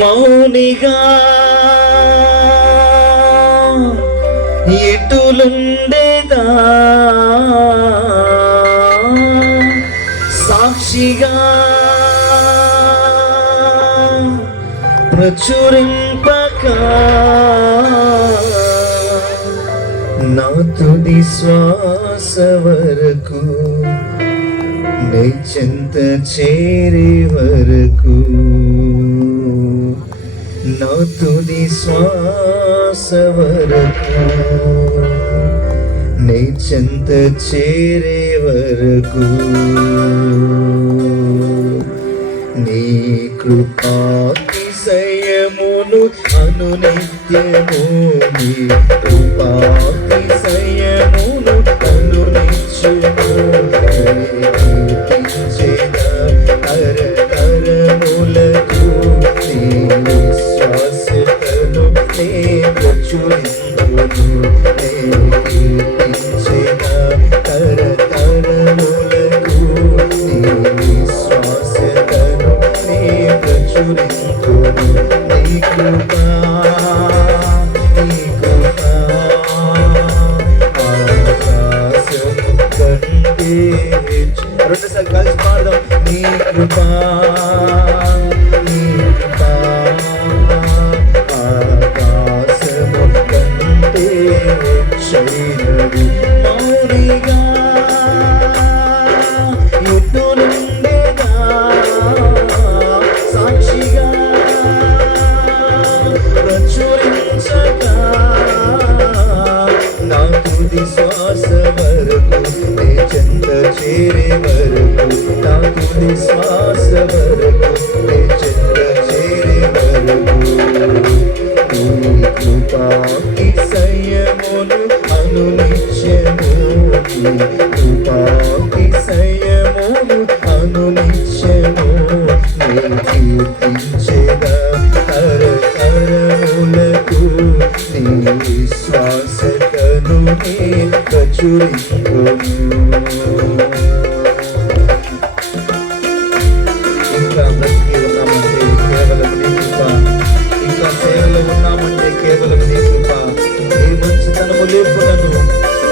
మౌనిగా ఎటులుండేదా, సాక్షిగా ప్రచురింపక నా తుది శ్వాస వరకు నీ చెంత చేరే వరకు, నా తుది శ్వాస వరకు నీ చెంత చేరే వరకు, నీ కృపాతిశయమును అనునిత్యము, నీ కృపాతిశయమును అనునిత్యము కీర్తించెదా తరతరములకు, నీ విశ్వాస్యతను నే ప్రచురింతును, నే కీర్తించెదా తరతరములకు, నీ విశ్వాస్యతను నే ప్రచురింతును. నీ కృపా ఆకాశం కంటే రెండుసార్లు కలిసి పాడదాం. నీ కృపా ఆకాశము కంటే శైలవి, మౌనిగా ఎటులుండేదా, సాక్షిగా ప్రచురించక నా తుది శ్వాస వరకు నీ చెంత చేరే వరకు, నా తుది శ్వాస వరకు నీ చెంత చేరే వరకు, నీ కృపాతిశయమును అనునిత్యము, నీ కృపాతిశయమును అనునిత్యము నే కీర్తించెదా తరతరములకు, నీ విశ్వాస్యతను నే ప్రచురింతును. ఇంకా బ్రతికి ఉన్నామంటే కేవలం నీ కృప, ఇంకా సేవలో ఉన్నామంటే కేవలం నీ కృప, నీ మంచితనము లేకునను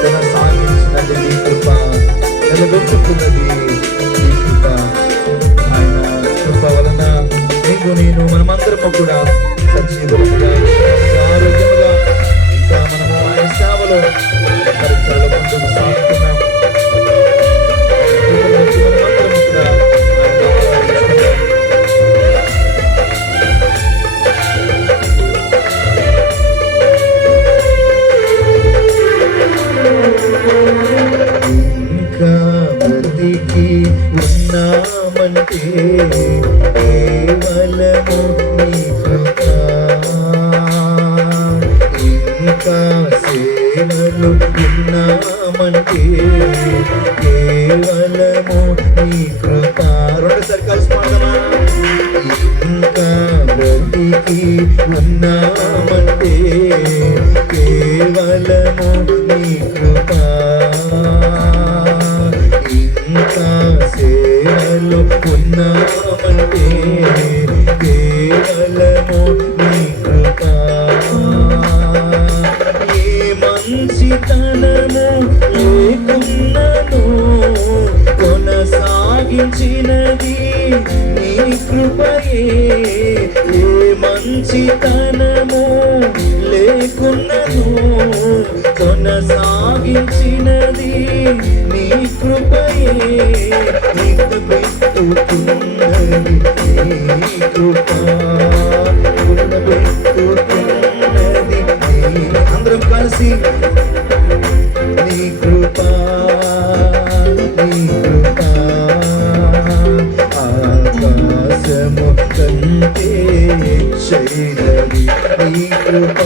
కొనసాగించినది నీ కృప, నిలబెట్టుకున్నది నీ కృప. ఆయన కృప వలన నీకు నేను మనమందరము కూడా సజీవులుగా ఆరోగ్యముగా ఇంకా మనము ఆయన సేవలో పరిచయలో ముందుకు సాగుతున్నాం. మనమందరము కూడా ఇంకా బ్రతికి ఉన్నామంటే కేవలము నీ కృప, ఇంకా సేవలు ఉన్నామంటే కేవలము నీ కృప. రెండుసారి కలిసి పాడదామా. ఇంకా బ్రతికి ఉన్నామంటే కేవలము నీ కృప, ఇంకా సేవలు ఉన్నామంటే కేవలము నీ కృప. ఏ మంచితనము లేకున్నను కొనసాగించినది నీ కృపయే, ఏ మంచితనము లేకున్నను కొనసాగించినది నీ కృపయే, నిలబెట్టుతున్నది నీ కృప, నిలబెట్టుతున్నది నీ, అందరం కలిసి నీ కృప, నీ కృప ఆకాశము కంటే శైలవి, నీ కృప